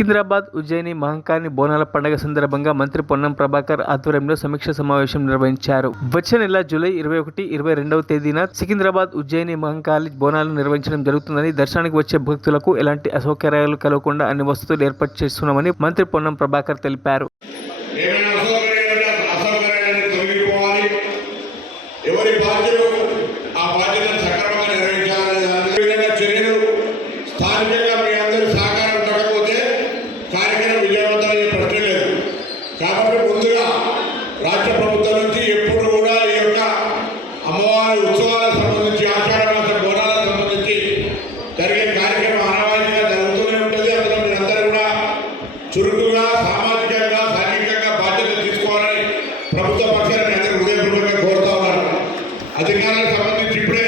సికింద్రాబాద్ ఉజ్జయిని మహంకాళి బోనాల పండుగ సందర్భంగా మంత్రి పొన్నం ప్రభాకర్ ఆధ్వర్యంలో సమీక్ష సమావేశం నిర్వహించారు. వచ్చే నెల జూలై 21, 22వ తేదీన సికింద్రాబాద్ ఉజ్జయిని మహంకాళి బోనాలు నిర్వహించడం జరుగుతుందని, దర్శనానికి వచ్చే భక్తులకు ఎలాంటి అసౌకర్యాలు కలగకుండా అన్ని వసతులు ఏర్పాటు చేస్తున్నామని మంత్రి పొన్నం ప్రభాకర్ తెలిపారు. ఎవరి బాధ్యతలు ఆ బాధ్యతను సక్రమంగా నిర్వహించాలనే చర్యలు స్థానికంగా మీ అందరూ సహకారం ఉండకపోతే కార్యక్రమం విజయవంతమయ్యే ప్రశ్న లేదు. కాబట్టి ముందుగా రాష్ట్ర ప్రభుత్వం నుంచి ఎప్పుడు కూడా ఈ యొక్క అమ్మవారి ఉత్సవాలకు సంబంధించి ఆషాఢ మాస బోనాలకు సంబంధించి జరిగే కార్యక్రమం ఆనవాయితీగా జరుగుతూనే ఉంటుంది. అందులో మీరందరూ కూడా చురుకుగా సామాజికంగా సాంఘికంగా బాధ్యతలు తీసుకోవాలని ప్రభుత్వ పక్షాన్ని అందరూ హృదయపూర్వకంగా కోరుతా ఉన్నారు. అధికారులకు సంబంధించి ఇప్పుడే